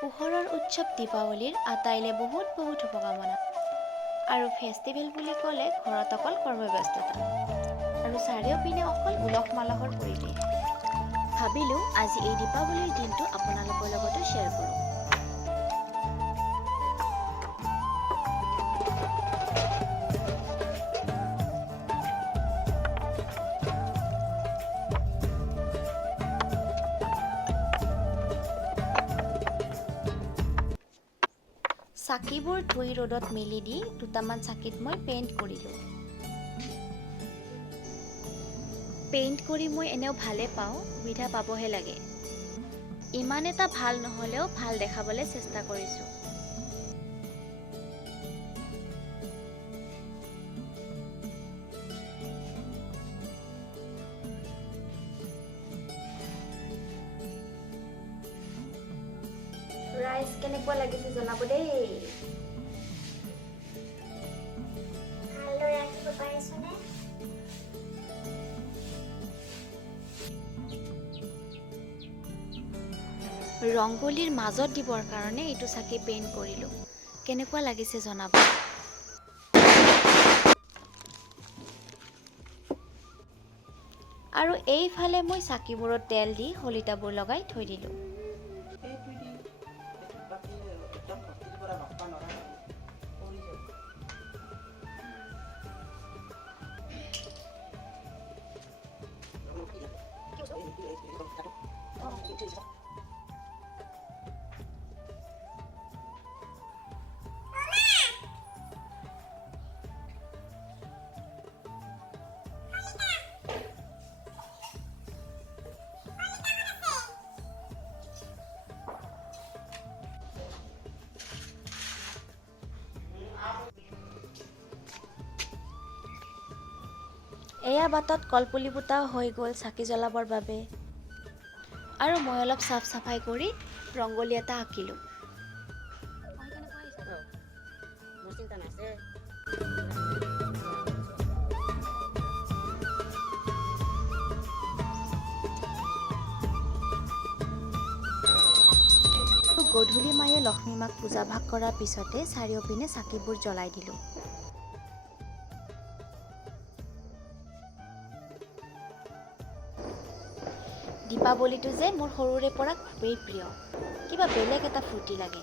পোহৰৰ উৎসৱ দীপাৱলীৰ আটাইলে বহুত শুভকামনা। আৰু ফেষ্টিভেল বুলি ক'লে ঘৰত অকল কৰ্মব্যস্ততা আৰু চাৰিওপিনে অকল উলহ মালহৰ পৰিৱেশ। ভাবিলোঁ আজি এই দীপাৱলীৰ দিনটো আপোনালোকৰ লগতো শ্বেয়াৰ কৰোঁ। চাকিবোৰ ধুই ৰ'দত মেলি দি দুটামান চাকিত মই পেইণ্ট কৰিলোঁ। পেইণ্ট কৰি মই এনেও ভালে পাওঁ, সুবিধা পাবহে লাগে। ইমান এটা ভাল নহ'লেও ভাল দেখাবলৈ চেষ্টা কৰিছোঁ। ৰাইজ কেনেকুৱা লাগিছে জনাব দেই। ভালদৰে ৰাখিব পাৰিছনে? ৰংগলীৰ মাজত দিবৰ কাৰণে এইটো চাকি পেইণ্ট কৰিলোঁ। কেনেকুৱা লাগিছে জনাব। আৰু এইফালে মই চাকিবোৰত তেল দি শলিতাবোৰ লগাই থৈ দিলোঁ। এয়া বাটত কলপুলি পোতাও হৈ গ'ল চাকি জ্বলাবৰ বাবে। আৰু মই অলপ চাফ চাফাই কৰি ৰংগলী এটা আঁকিলোঁ। গধূলি মায়ে লক্ষ্মী মাক পূজা ভাগ কৰাৰ পিছতে চাৰিওপিনে চাকিবোৰ জ্বলাই দিলোঁ। দীপাৱলীটো যে মোৰ সৰুৰে পৰা খুবেই প্ৰিয়, কিবা বেলেগ এটা ফূৰ্তি লাগে।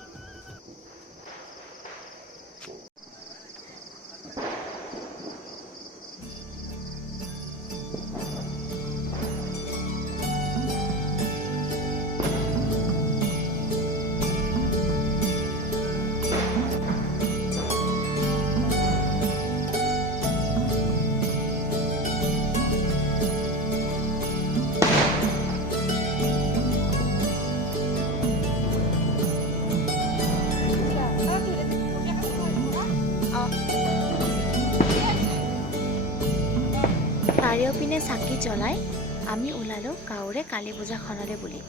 চাৰিওপিনে চাকি জ্বলাই আমি ওলালোঁ গাঁৱৰে কালী পূজাখনলৈ বুলি।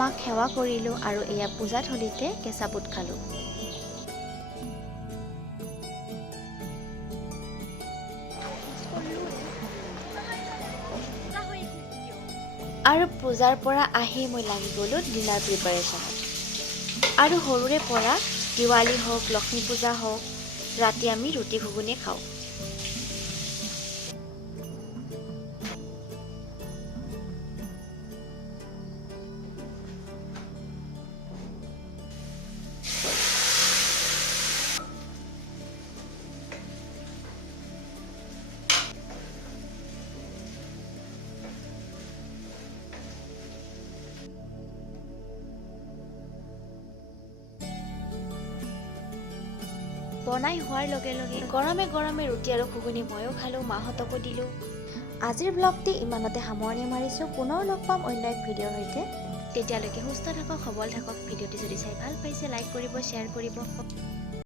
মাক সেৱা কৰিলোঁ আৰু এয়া পূজাথলীতে কেঁচা বুট খালোঁ। আৰু পূজাৰ পৰা আহি মই লাগি গ'লোঁ ডিনাৰ প্ৰিপাৰেশ্যনত। আৰু সৰুৰে পৰা দিৱালী হওক, লক্ষ্মী পূজা হওক, ৰাতি আমি ৰুটি ঘুগুনি খাওঁ। বনাই হোৱাৰ লগে লগে গৰমে গৰমে ৰুটি আৰু ঘুগুনি ময়ো খালোঁ, মাহঁতকো দিলোঁ। আজিৰ ব্লগটি ইমানতে সামৰণি মাৰিছোঁ। পুনৰ লগ পাম অন্য এক ভিডিঅ'ৰ সৈতে। তেতিয়ালৈকে সুস্থ থাকক, সবল থাকক। ভিডিঅ'টি যদি চাই ভাল পাইছে লাইক কৰিব, শ্বেয়াৰ কৰিব।